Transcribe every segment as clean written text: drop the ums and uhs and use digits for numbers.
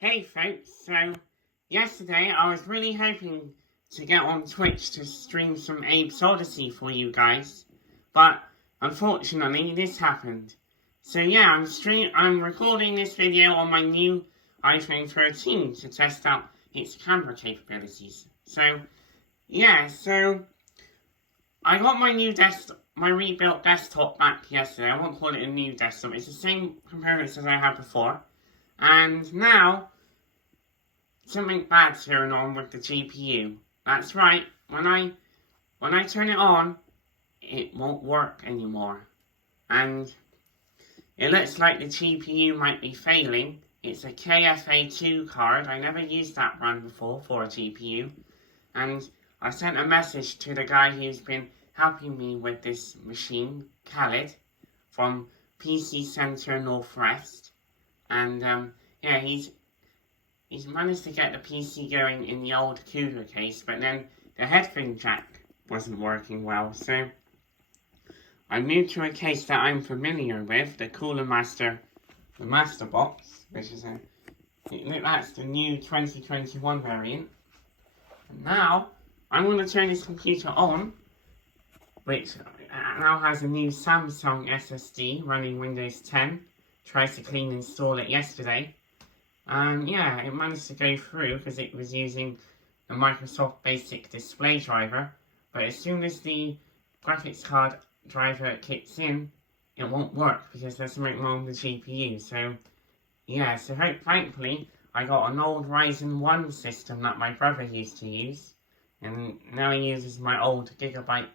Hey folks, so yesterday I was really hoping to get on Twitch to stream some Abe's Odyssey for you guys, but unfortunately this happened. So yeah, I'm recording this video on my new iPhone 13 to test out its camera capabilities. So yeah, I got my rebuilt desktop back yesterday. I won't call it a new desktop, it's the same components as I had before. And now, something bad's going on with the GPU. That's right, when I turn it on, it won't work anymore. And it looks like the GPU might be failing. It's a KFA2 card. I never used that brand before for a GPU. And I sent a message to the guy who's been helping me with this machine, Khaled, from PC Center Northwest. And yeah, he's managed to get the PC going in the old cooler case, but then the headphone jack wasn't working well, so I moved to a case that I'm familiar with, the CoolerMaster, the Master Box, which is that's the new 2021 variant. And now I'm going to turn this computer on, which now has a new Samsung SSD running Windows 10. Tried to clean and install it yesterday. And yeah, it managed to go through because it was using the Microsoft Basic Display driver. But as soon as the graphics card driver kicks in, it won't work because there's something wrong with the GPU. So yeah, thankfully I got an old Ryzen 1 system that my brother used to use. And now he uses my old Gigabyte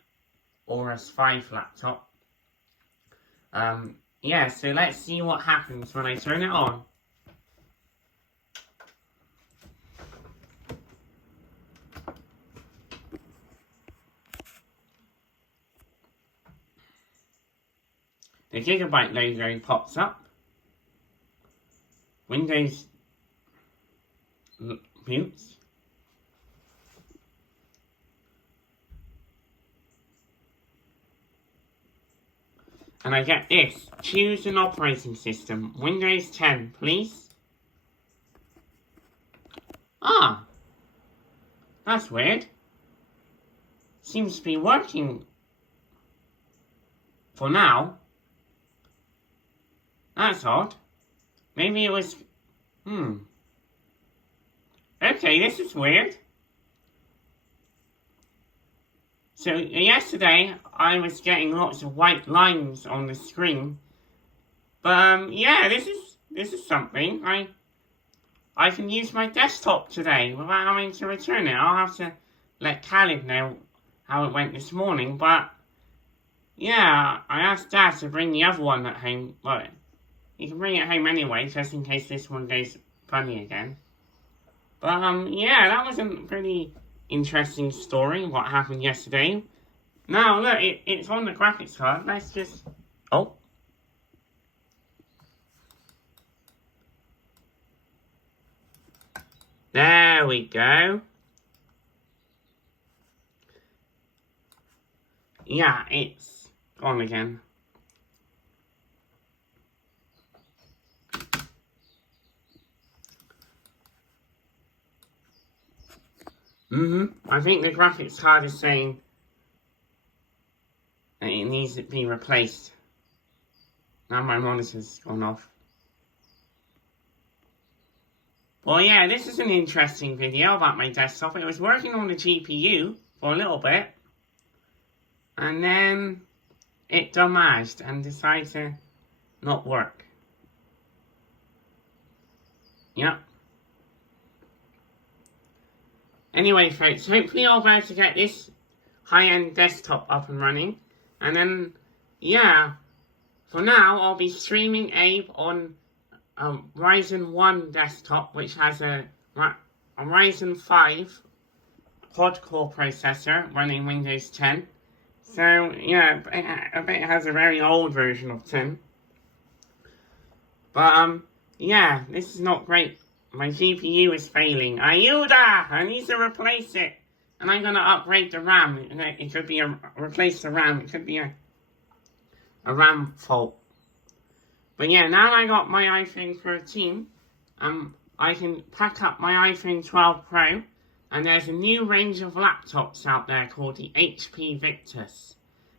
Aorus 5 laptop. Yeah, so let's see what happens when I turn it on. The Gigabyte logo pops up. Windows boots. And I get this. Choose an operating system. Windows 10, please. Ah. That's weird. Seems to be working. For now. That's odd. Maybe it was... Okay, this is weird. So yesterday I was getting lots of white lines on the screen, but yeah, this is something. I can use my desktop today without having to return it. I'll have to let Khaled know how it went this morning, but yeah, I asked Dad to bring the other one at home. Well, he can bring it home anyway, just in case this one goes funny again. But yeah, that was a pretty interesting story, what happened yesterday. Now, look, it's on the graphics card. Let's just... Oh. There we go. Yeah, it's gone again. I think the graphics card is saying that it needs to be replaced. Now my monitor's gone off. Well, yeah, this is an interesting video about my desktop. It was working on the GPU for a little bit. And then it dommaged and decided to not work. Yep. Anyway, folks, hopefully I'll be able to get this high-end desktop up and running. And then, yeah, for now, I'll be streaming Abe on a Ryzen 1 desktop, which has a Ryzen 5 quad-core processor running Windows 10. So, yeah, I bet it has a very old version of 10. But, yeah, this is not great. My GPU is failing. Ayuda! I need to replace it. And I'm going to upgrade the RAM. It could be replace the RAM. It could be a RAM fault. But yeah, now I got my iPhone 13. I'm I can pack up my iPhone 12 Pro, and there's a new range of laptops out there called the HP Victus.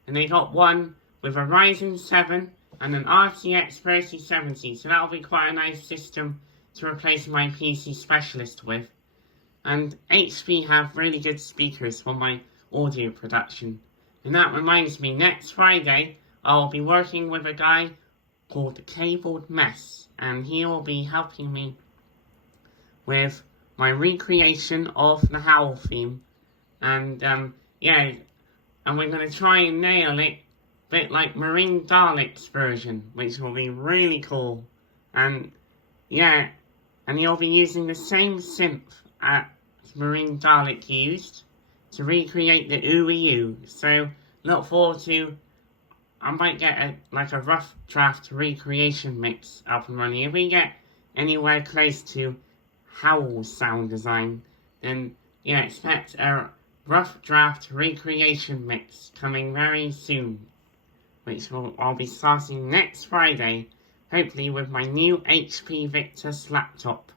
And they got one with a Ryzen 7 and an RTX 3070, so that'll be quite a nice system to replace my PC Specialist with. And HP have really good speakers for my audio production. And that reminds me, next Friday I'll be working with a guy called the Cabled Mess, and he will be helping me with my recreation of the Howl theme. And yeah, and we're going to try and nail it a bit like Marine Dalek's version, which will be really cool. And yeah, and he'll be using the same synth as Marine Dalek used to recreate the ooey-oo. So look forward to, I might get a rough draft recreation mix up and running. If we get anywhere close to Howl's sound design, then yeah, expect a rough draft recreation mix coming very soon, which I'll be starting next Friday, hopefully with my new HP Victus laptop,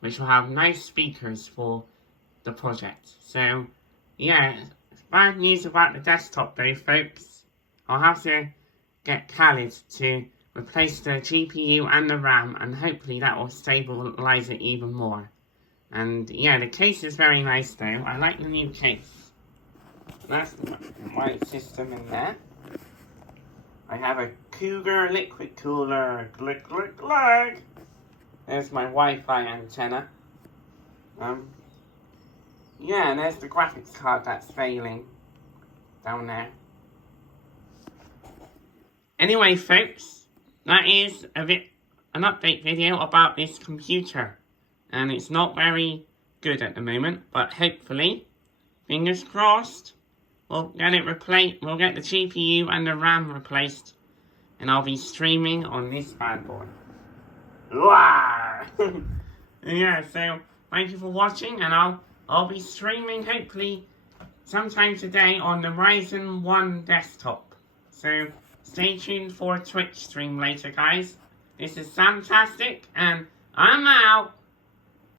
which will have nice speakers for the project. So yeah, bad news about the desktop though, folks. I'll have to get Khaled to replace the GPU and the RAM, and hopefully that will stabilize it even more. And yeah, the case is very nice though. I like the new case. That's the white system in there. I have a Cougar liquid cooler. Glick, glick, glick. There's my Wi-Fi antenna. Yeah, and there's the graphics card that's failing down there. Anyway, folks, that is an update video about this computer. And it's not very good at the moment, but hopefully, fingers crossed, we'll get it replaced. We'll get the GPU and the RAM replaced, and I'll be streaming on this bad boy. Yeah, so thank you for watching, and I'll be streaming hopefully sometime today on the Ryzen 1 desktop. So stay tuned for a Twitch stream later, guys. This is Samtastic, and I'm out.